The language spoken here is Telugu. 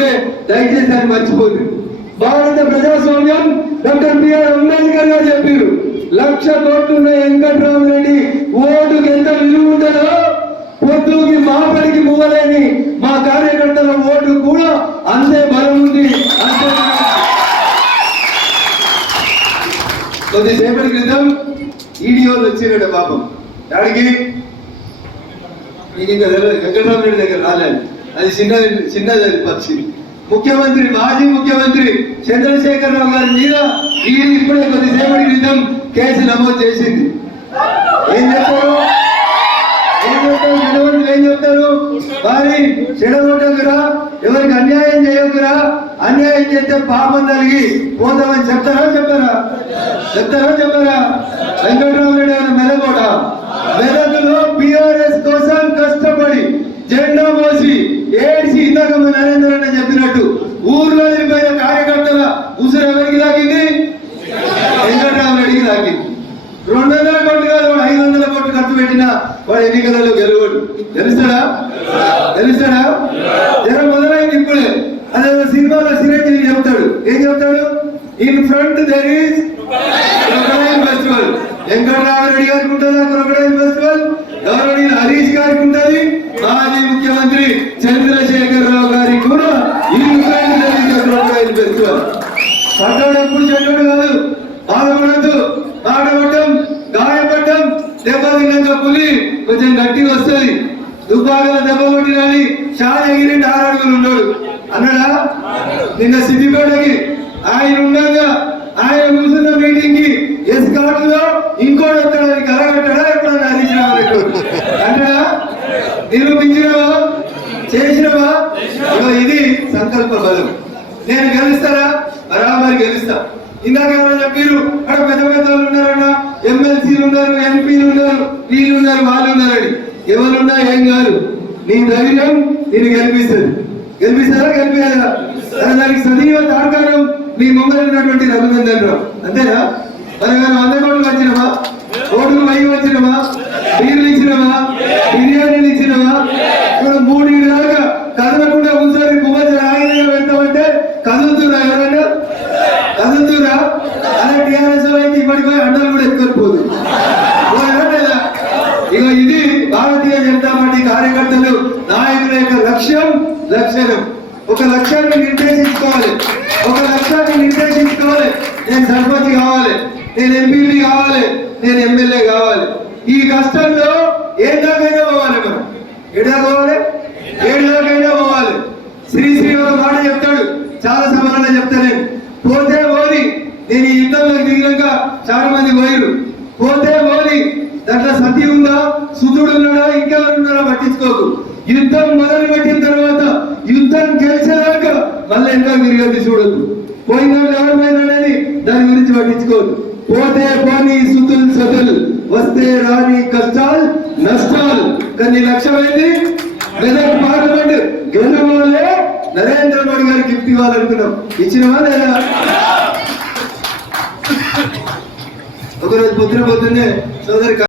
ఉంటే దయచేసి అని మర్చిపోతుంది. భారత ప్రజాస్వామ్యం డాక్టర్ బిఆర్ అంబేద్కర్ గారు చెప్పారు, 1,00,000 కోట్లున్న వెంకట్రామరెడ్డి ఓటుకి ఎంత విలువ ఉంటుందో పొద్దుకి మాపడికి మువ్వలేని మా కార్యకర్తల ఓటు కూడా అంతే బలం ఉంది. కొద్దిసేపటి క్రితం ఈడీఓలు వచ్చిరట పాపం. దానికి మీకు ఇంకా వెంకటరామరెడ్డి దగ్గర రాలేదు, అది చిన్నది పక్షి. ముఖ్యమంత్రి మాజీ ముఖ్యమంత్రి చంద్రశేఖరరావు గారి మీద ఈడీ ఇప్పుడే కొద్దిసేపటి క్రితం కేసు నమోదు చేసింది. ఏం చెప్తారు ఏం చెప్తారు వారి చెడగొట్టకురా, ఎవరికి అన్యాయం చేయకురా, అన్యాయం చేస్తే పాపం కలిగి పోతామని చెప్తారా చెప్పారా? వెంకటరామరెడ్డి గారు మెదకోట మెదకులో బీఆర్ఎస్ కోసం కష్టపడి జెండా మోసి ఏడ్చి ఇందాక నరేంద్ర అన్న చెప్పినట్టు ఊర్లో వెళ్ళిపోయిన కార్యకర్తల ఉసురు ఎవరికి తాకింది? వెంకటరామరెడ్డికి తాకింది. 200 కోట్లు కాదు, 500 కోట్లు ఖర్చు పెట్టిన వాడు ఎన్నికలలో గెలుస్తాడా? జనం మొదలైంది ఇప్పుడే. అదే సినిమాలో చిరంజీవి చెప్తాడు, ఏం చెప్తాడు? In front there is crocodile festival. Venkataramareddy గారికి ఉంటుందా క్రొకడైల్ ఫెస్టివల్? గౌరవనీయులు హరీష్ గారికి ఉంటుంది, మాజీ ముఖ్యమంత్రి చంద్రశేఖరరావు గారికి కూడా in front there is crocodile festival. పడ్డాడు ఎప్పుడు చెడ్డాడు కాదు, బాధపడద్దు. ఆడబడ్డం, గాయపడ్డం, దెబ్బ తిన్నాక పులి కొంచెం గట్టిగా వస్తుంది. దుబ్బాకల దెబ్బ కొట్టినని చాలా ఎగిరిండి 6 అడుగులు ఉన్నాడు అన్నాడా? నిన్న సిద్దిపేటకి ఆయన ఉండగా ఆయన కూర్చున్న మీటింగ్ కి ఎస్కాట్లో ఇంకోటి వస్తాడని కలగట్టాడా? ఎప్పుడన్నా హరీశ్రావు అన్నాడా? నిరూపించినవా? చేసినవా? ఇది సంకల్ప బలం. నేను గెలుస్తారా? బరాబరి గెలుస్తా. ఇందాక ఎవరైనా చెప్పారు అక్కడ పెద్ద వాళ్ళు ఉన్నారన్న, ఎమ్మెల్సీలు ఉన్నారు, ఎంపీలు ఉన్నారు, వీళ్ళు ఉన్నారు, వాళ్ళు ఉన్నారని. ఎవరున్నా ఏం కాదు, నీ ధైర్యం నేను గెలిపిస్తారా? దానికి సజీవ తార్కారం మీ ముందర ఉన్నటువంటి రఘునందన్ రావు. అంతేనా? మరి మనం 100 కోట్లు వచ్చినమా? ఓటుకు పైకి వచ్చినమా? నీళ్ళు ఇచ్చినమా? బిర్యానీలు ఇచ్చినమా? ఇప్పుడు 3 దాకా కదలకుండా కూర్చొని పువ్వు ఆగిన పెడతామంటే కదులుతున్నా? ఎవరైనా కదులుతురా? అలా టీఆర్ఎస్ అయితే ఇప్పటికీ అండలు కూడా ఎత్తుకొని ఇక ఇది భారతీయ జనతా పార్టీ కార్యకర్తలు నాయకుల యొక్క లక్ష్యం. ఒక లక్ష్యాన్ని నిర్దేశించుకోవాలి. నేను సర్పంచ్ కావాలి, నేను ఎంపీని కావాలి, నేను ఎమ్మెల్యే కావాలి. ఈ కష్టంలో ఏ దాకైనా పోవాలి. మనం ఏడు దాకైనా పోవాలి. శ్రీ ఒక మాట చెప్తాడు, చాలా సమానంగా చెప్తా. నేను పోతే పోని, నేను ఈ యుద్ధంలోకి దిగినాక చాలా మంది పోయిరు. పోతే పోని, దాంట్లో సతీ ఉందా, సుతుడు ఉన్నాడా, ఇంకెవరు ఉన్నారా పట్టించుకోకు. యుద్ధం మొదలు పెట్టిన తర్వాత యుద్ధం గెలిచేదాక మళ్ళీ ఎంతో తిరిగి చూడద్దు. పోయిన ఎవరిపోయినాడని దాని గురించి పట్టించుకోవద్దు. పోతే పోని సతులు, వస్తే రాని కష్టాలు నష్టాలు. కానీ లక్ష్యమైంది మెదక్ పార్లమెంట్ గెలవాలే. నరేంద్ర మోడీ గారికి గిఫ్ట్ ఇవ్వాలనుకున్నాం, ఇచ్చినవా లేదా? ఒకరోజు పొద్దున్నే సోదరి